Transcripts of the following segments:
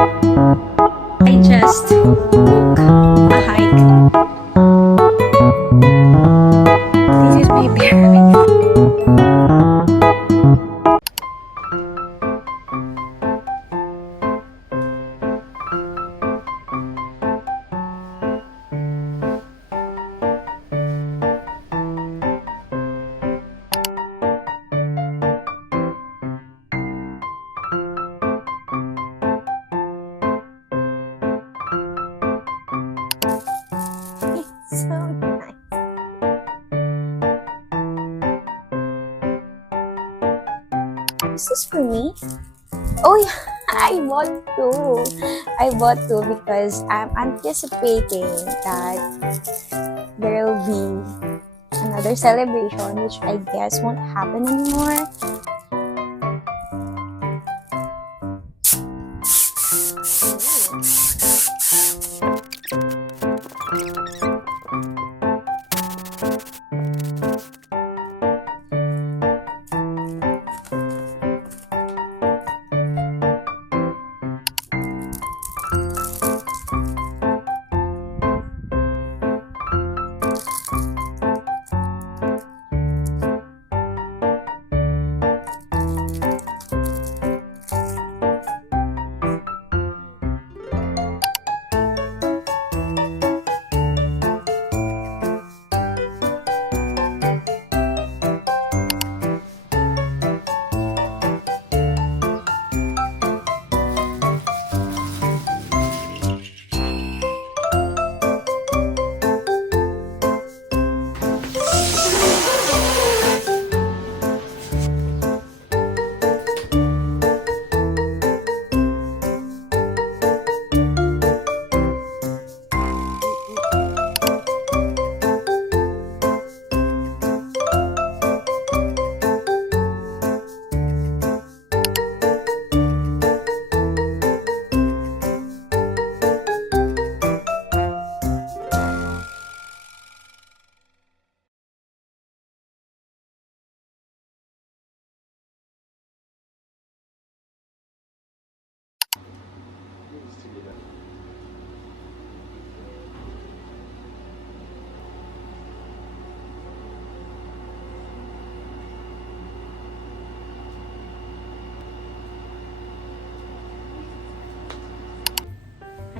I just booked a hike. This is my bear. It's so nice. Is this for me? Oh yeah, I bought two. I bought two because I'm anticipating that there will be another celebration, which I guess won't happen anymore.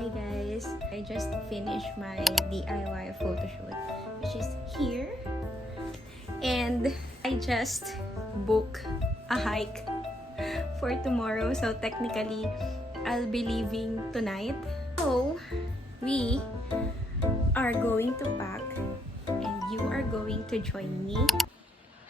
Hi guys, I just finished my DIY photoshoot, which is here, and I just booked a hike for tomorrow. So technically, I'll be leaving tonight. So we are going to pack, and you are going to join me.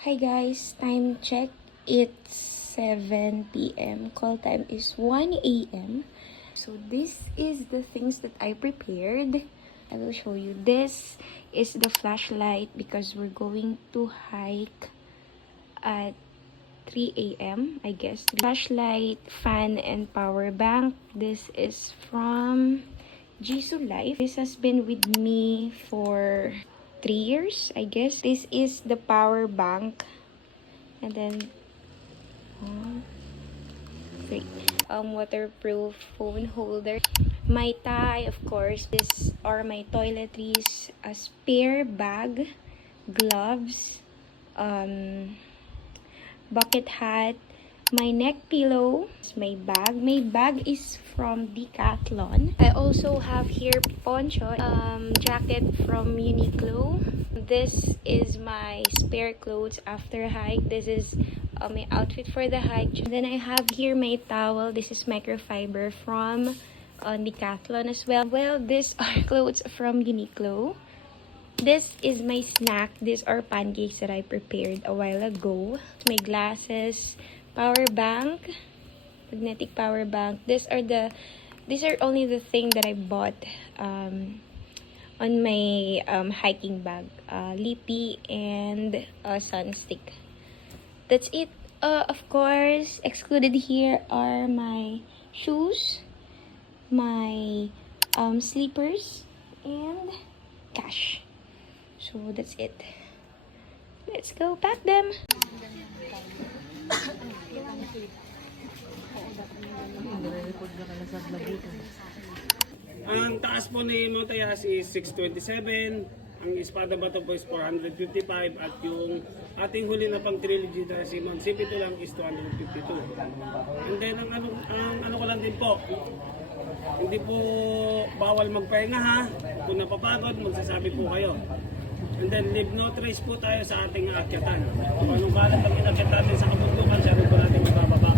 Hi guys, time check. It's 7 p.m. Call time is 1 a.m. So this is the things that I prepared. I will show you. This is the flashlight because we're going to hike at 3 a.m. I guess. Flashlight, fan, and power bank. This is from Jisoo Life. This has been with me for 3 years, I guess. This is the power bank. And then waterproof phone holder, my tie, of course. These are my toiletries, a spare bag, gloves, bucket hat, my neck pillow, my bag. My bag is from Decathlon. I also have here poncho, jacket from Uniqlo. This is my spare clothes after hike. This is my outfit for the hike. And then I have here my towel. This is microfiber from Decathlon as well. Well, these are clothes from Uniqlo. This is my snack. These are pancakes that I prepared a while ago. My glasses, power bank, magnetic power bank. These are only the thing that I bought on my hiking bag. Lippy and sun stick. That's it. Of course, excluded here are my shoes, my slippers, and cash. So that's it. Let's go pack them. Ang taas po ni Mount Ayas is 627. Ang Espada Bato po is 455. At yung ating huli na pang trilogy na si Mount Sipito lang is 252. And then ang ano ko lang din po, hindi po bawal magpahinga ha. Kung napapagod, magsasabi po kayo. And then leave no trace po tayo sa ating aakyatan. Kung anong kalat ang inakyat natin sa kabundukan, siya rin po natin magbababa.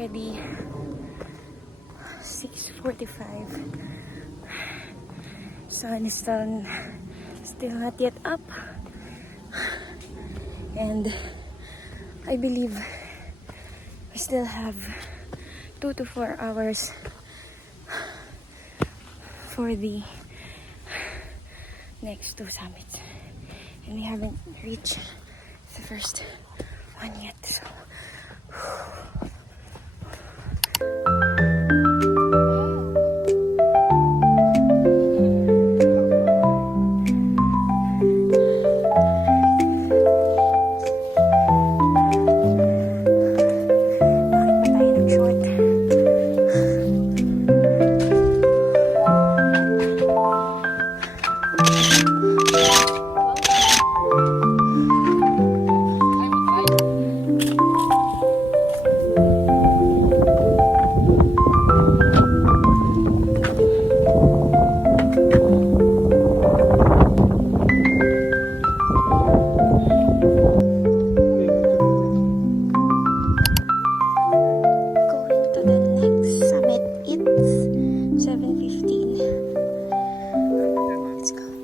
Already 6:45. Sun is still not yet up, and I believe we still have 2 to 4 hours for the next 2 summits, and we haven't reached the first one yet, so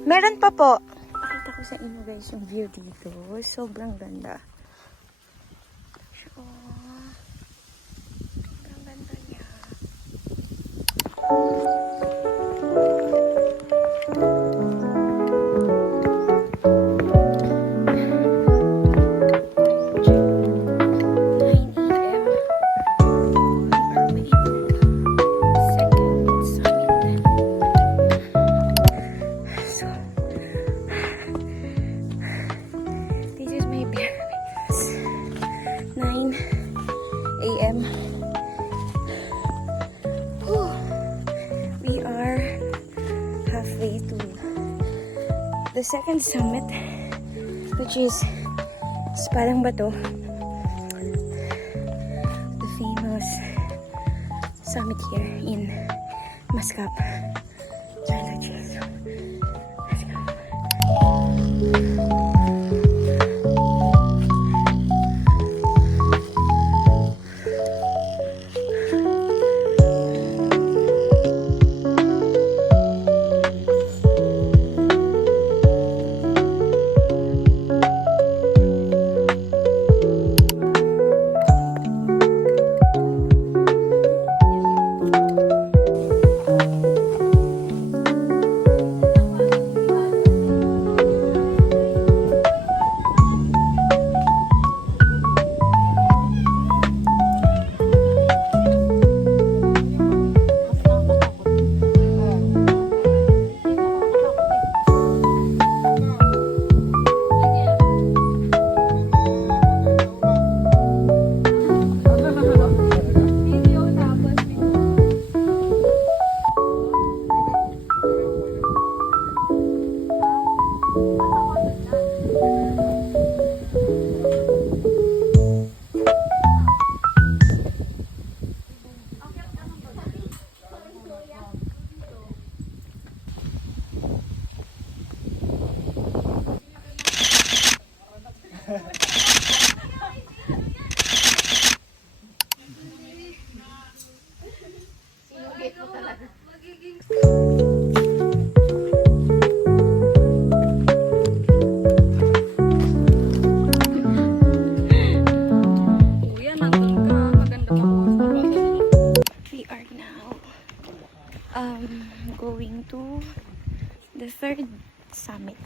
meron pa po. Pakita ko sa inyo guys yung view dito. Sobrang ganda. Sobrang ganda niya. The second summit, which is Espadang Bato, the famous summit here in Mascap. So let's go. Kuya, nandun ka. Maganda pa ako. We are now going to the third summit.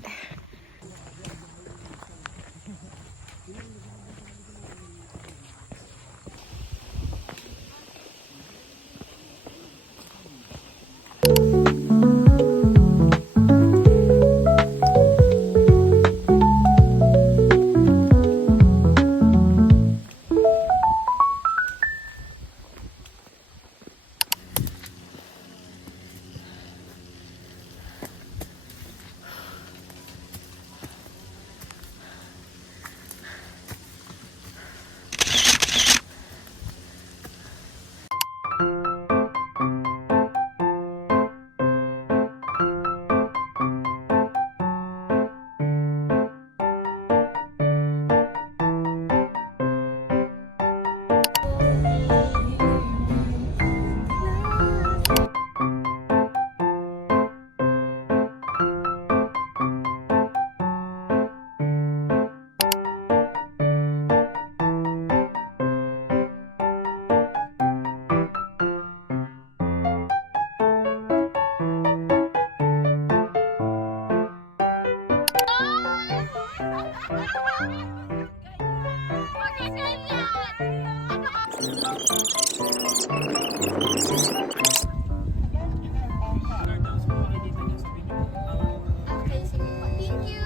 Okay, sige po. Thank you.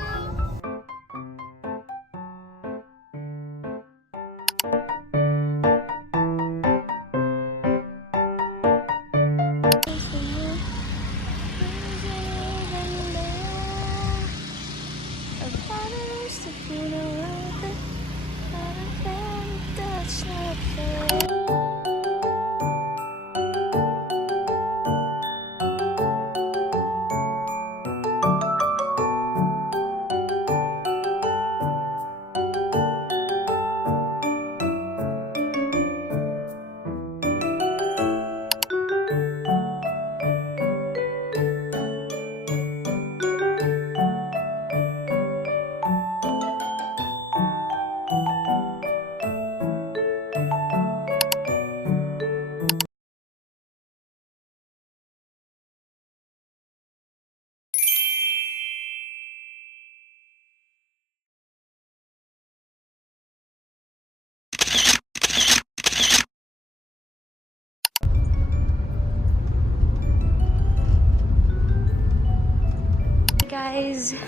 Guys,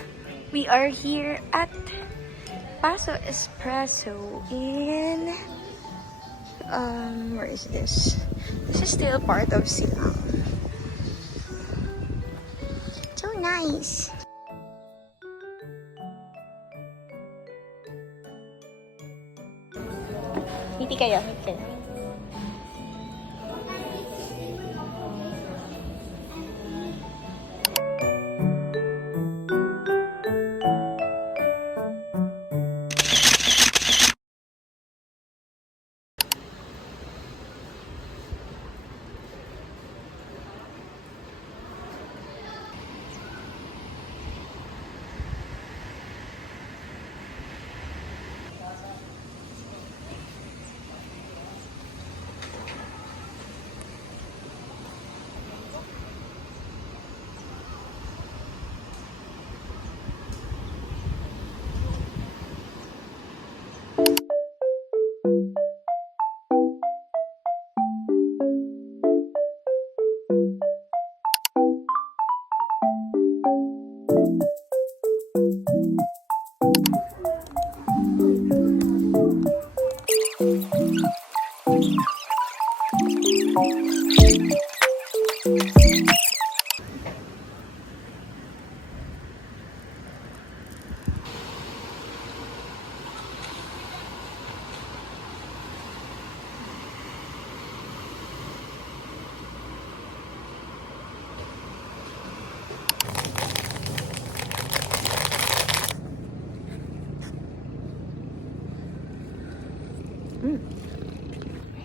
we are here at Paso Espresso in where is this? This is still part of Silang. So nice. Ngiti kayo, ngiti kayo.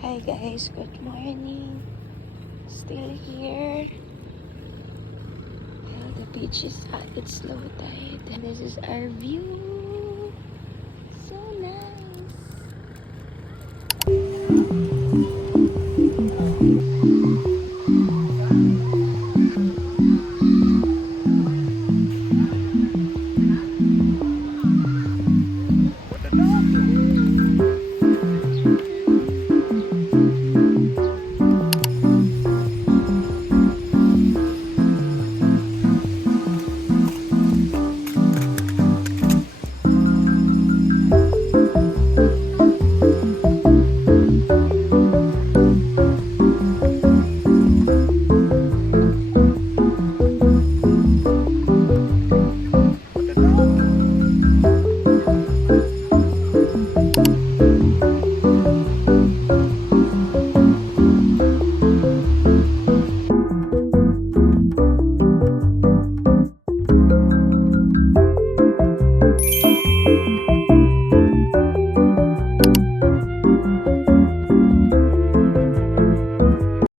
Hi guys, good morning. still here. Well, the beach is at its low tide. And this is our view.